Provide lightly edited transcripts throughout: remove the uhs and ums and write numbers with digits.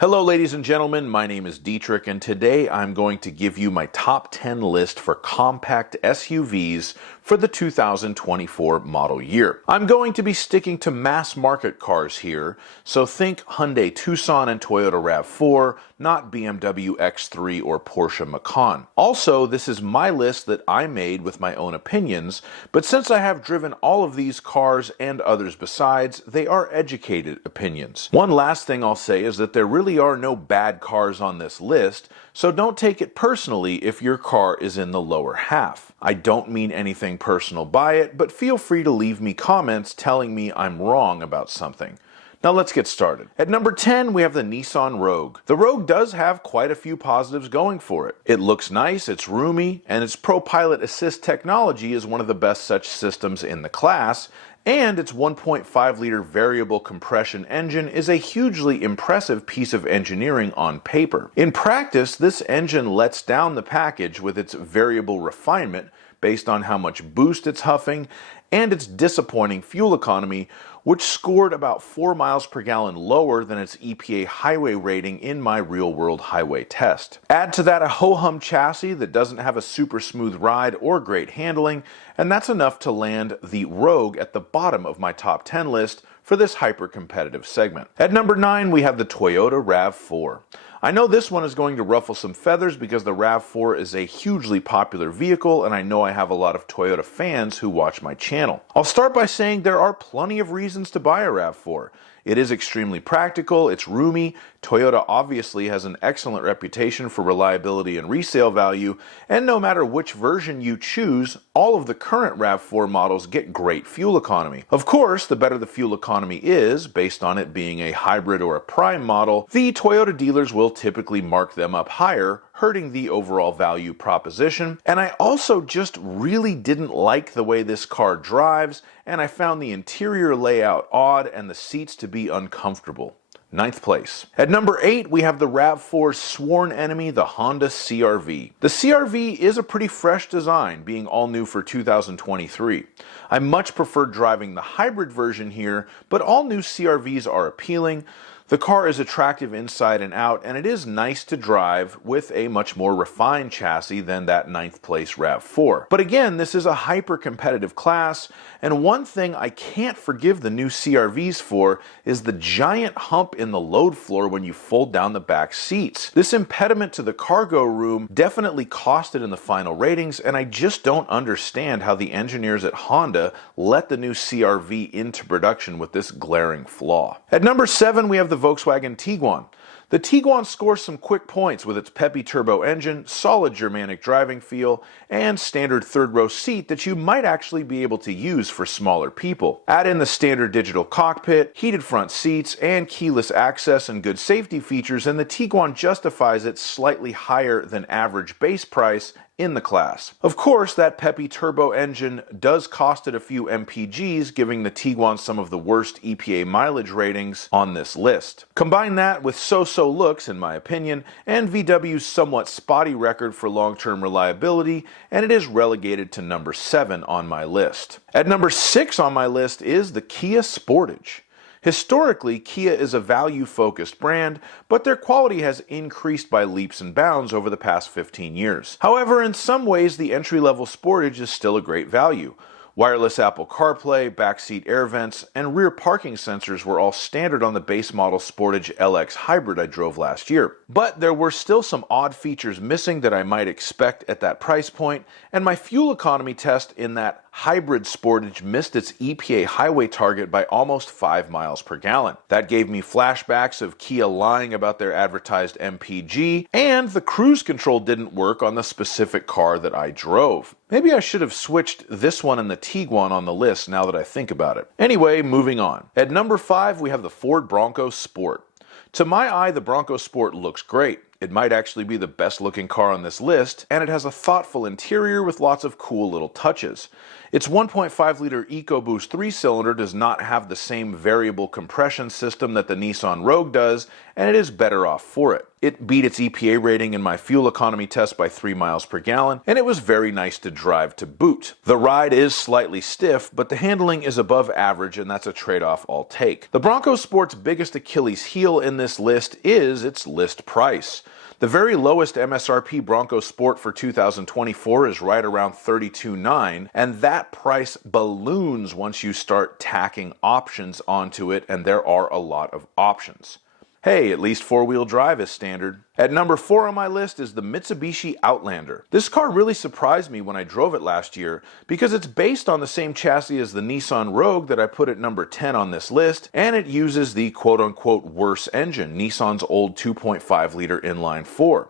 Hello ladies and gentlemen, my name is Dietrich and today I'm going to give you my top 10 list for compact SUVs for the 2024 model year. I'm going to be sticking to mass market cars here, so think Hyundai Tucson and Toyota RAV4, not BMW X3 or Porsche Macan. Also, this is my list that I made with my own opinions, but since I have driven all of these cars and others besides, they are educated opinions. One last thing I'll say is that there really are no bad cars on this list, so don't take it personally if your car is in the lower half. I don't mean anything personal by it, but feel free to leave me comments telling me I'm wrong about something. Now let's get started. At number 10, we have the Nissan Rogue. The Rogue does have quite a few positives going for it. It looks nice, it's roomy, and its ProPilot Assist technology is one of the best such systems in the class, and its 1.5-liter variable compression engine is a hugely impressive piece of engineering on paper. In practice, this engine lets down the package with its variable refinement based on how much boost it's huffing and its disappointing fuel economy, which scored about 4 miles per gallon lower than its EPA highway rating in my real-world highway test. Add to that a ho-hum chassis that doesn't have a super smooth ride or great handling, and that's enough to land the Rogue at the bottom of my top 10 list for this hyper-competitive segment. At number 9, we have the Toyota RAV4. I know this one is going to ruffle some feathers because the RAV4 is a hugely popular vehicle, and I know I have a lot of Toyota fans who watch my channel. I'll start by saying there are plenty of reasons to buy a RAV4. It is extremely practical, it's roomy, Toyota obviously has an excellent reputation for reliability and resale value, and no matter which version you choose, all of the current RAV4 models get great fuel economy. Of course, the better the fuel economy is, based on it being a hybrid or a prime model, the Toyota dealers will typically mark them up higher, hurting the overall value proposition. And I also just really didn't like the way this car drives, and I found the interior layout odd and the seats to be uncomfortable. 9th place. At number 8, we have the RAV4's sworn enemy, the Honda CR-V. The CR-V is a pretty fresh design, being all new for 2023. I much prefer driving the hybrid version here, but all new CR-Vs are appealing. The car is attractive inside and out, and it is nice to drive with a much more refined chassis than that 9th place RAV4. But again, this is a hyper-competitive class, and one thing I can't forgive the new CR-Vs for is the giant hump in the load floor when you fold down the back seats. This impediment to the cargo room definitely costed in the final ratings, and I just don't understand how the engineers at Honda let the new CR-V into production with this glaring flaw. At number 7, we have the Volkswagen Tiguan. The Tiguan scores some quick points with its peppy turbo engine, solid Germanic driving feel, and standard third-row seat that you might actually be able to use for smaller people. Add in the standard digital cockpit, heated front seats, and keyless access and good safety features, and the Tiguan justifies its slightly higher than average base price in the class. Of course, that peppy turbo engine does cost it a few MPGs, giving the Tiguan some of the worst EPA mileage ratings on this list. Combine that with so-so looks, in my opinion, and VW's somewhat spotty record for long-term reliability, and it is relegated to number 7 on my list. At number 6 on my list is the Kia Sportage. Historically, Kia is a value-focused brand, but their quality has increased by leaps and bounds over the past 15 years. However, in some ways, the entry-level Sportage is still a great value. Wireless Apple CarPlay, backseat air vents, and rear parking sensors were all standard on the base model Sportage LX Hybrid I drove last year. But there were still some odd features missing that I might expect at that price point, and my fuel economy test in that hybrid Sportage missed its EPA highway target by almost 5 miles per gallon. That gave me flashbacks of Kia lying about their advertised MPG, and the cruise control didn't work on the specific car that I drove. Maybe I should have switched this one and the Tiguan on the list now that I think about it. Anyway, moving on. At number 5, we have the Ford Bronco Sport. To my eye, the Bronco Sport looks great. It might actually be the best looking car on this list, and it has a thoughtful interior with lots of cool little touches. Its 1.5-liter EcoBoost 3-cylinder does not have the same variable compression system that the Nissan Rogue does, and it is better off for it. It beat its EPA rating in my fuel economy test by 3 miles per gallon, and it was very nice to drive to boot. The ride is slightly stiff, but the handling is above average, and that's a trade-off I'll take. The Bronco Sport's biggest Achilles heel in this list is its list price. The very lowest MSRP Bronco Sport for 2024 is right around $32,900, and that price balloons once you start tacking options onto it, and there are a lot of options. Hey, at least four-wheel drive is standard. At number 4 on my list is the Mitsubishi Outlander. This car really surprised me when I drove it last year because it's based on the same chassis as the Nissan Rogue that I put at number 10 on this list, and it uses the quote-unquote worse engine, Nissan's old 2.5-liter inline-4.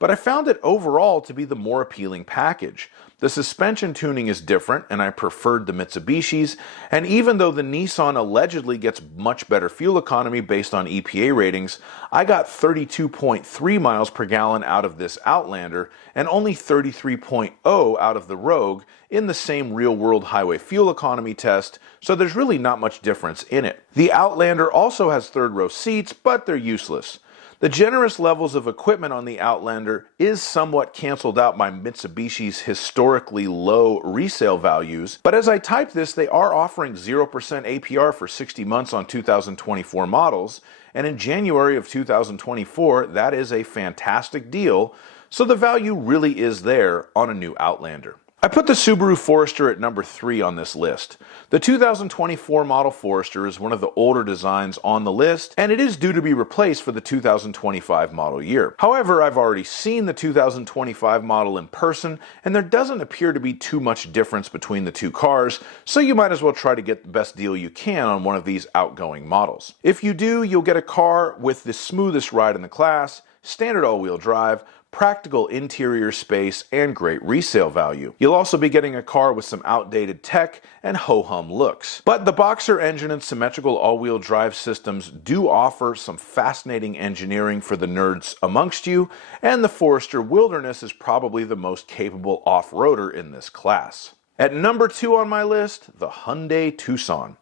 But I found it overall to be the more appealing package. The suspension tuning is different, and I preferred the Mitsubishis, and even though the Nissan allegedly gets much better fuel economy based on EPA ratings, I got 32.3 miles per gallon out of this Outlander and only 33.0 out of the Rogue in the same real-world highway fuel economy test, so there's really not much difference in it. The Outlander also has third-row seats, but they're useless. The generous levels of equipment on the Outlander is somewhat canceled out by Mitsubishi's historically low resale values, but as I type this, they are offering 0% APR for 60 months on 2024 models, and in January of 2024, that is a fantastic deal, so the value really is there on a new Outlander. I put the Subaru Forester at number 3 on this list. The 2024 model Forester is one of the older designs on the list, and it is due to be replaced for the 2025 model year. However, I've already seen the 2025 model in person, and there doesn't appear to be too much difference between the two cars, so you might as well try to get the best deal you can on one of these outgoing models. If you do, you'll get a car with the smoothest ride in the class, standard all-wheel drive, practical interior space, and great resale value. You'll also be getting a car with some outdated tech and ho-hum looks. But the Boxer engine and symmetrical all-wheel drive systems do offer some fascinating engineering for the nerds amongst you, and the Forester Wilderness is probably the most capable off-roader in this class. At number 2 on my list, the Hyundai Tucson.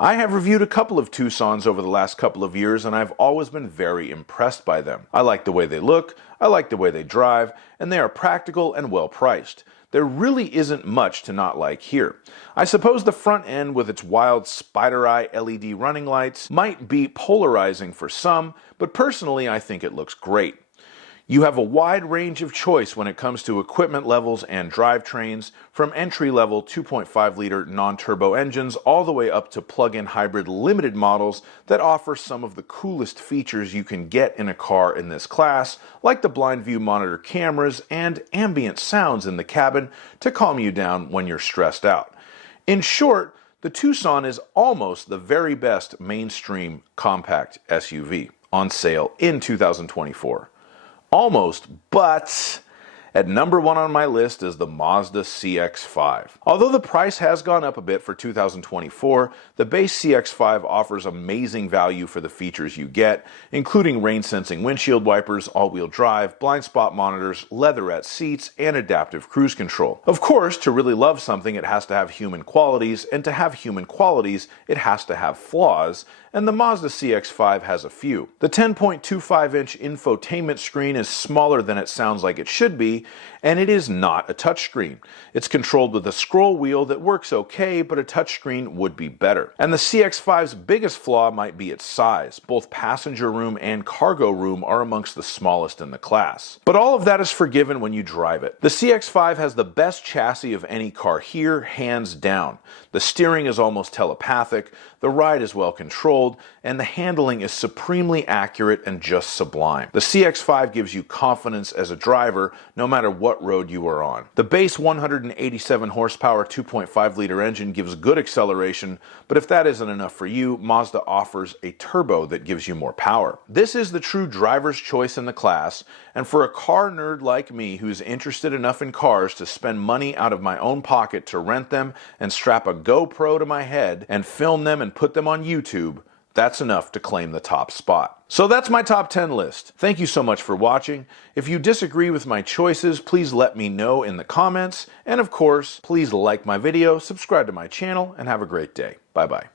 I have reviewed a couple of Tucsons over the last couple of years, and I've always been very impressed by them. I like the way they look, I like the way they drive, and they are practical and well priced. There really isn't much to not like here. I suppose the front end with its wild spider eye LED running lights might be polarizing for some, but personally I think it looks great. You have a wide range of choice when it comes to equipment levels and drivetrains, from entry-level 2.5-liter non-turbo engines all the way up to plug-in hybrid limited models that offer some of the coolest features you can get in a car in this class, like the blind view monitor cameras and ambient sounds in the cabin to calm you down when you're stressed out. In short, the Tucson is almost the very best mainstream compact SUV on sale in 2024. Almost, but at number 1 on my list is the Mazda CX-5. Although the price has gone up a bit for 2024, the base CX-5 offers amazing value for the features you get, including rain-sensing windshield wipers, all-wheel drive, blind spot monitors, leatherette seats, and adaptive cruise control. Of course, to really love something, it has to have human qualities, and to have human qualities, it has to have flaws, and the Mazda CX-5 has a few. The 10.25-inch infotainment screen is smaller than it sounds like it should be, and it is not a touchscreen. It's controlled with a scroll wheel that works okay, but a touchscreen would be better. And the CX-5's biggest flaw might be its size. Both passenger room and cargo room are amongst the smallest in the class. But all of that is forgiven when you drive it. The CX-5 has the best chassis of any car here, hands down. The steering is almost telepathic, the ride is well controlled, and the handling is supremely accurate and just sublime. The CX-5 gives you confidence as a driver no matter what road you are on. The base 187 horsepower 2.5-liter engine gives good acceleration, but if that isn't enough for you, Mazda offers a turbo that gives you more power. This is the true driver's choice in the class, and for a car nerd like me who's interested enough in cars to spend money out of my own pocket to rent them and strap a GoPro to my head and film them and put them on YouTube, That's enough to claim the top spot. So that's my top 10 list. Thank you so much for watching. If you disagree with my choices, please let me know in the comments. And of course, please like my video, subscribe to my channel, and have a great day. Bye-bye.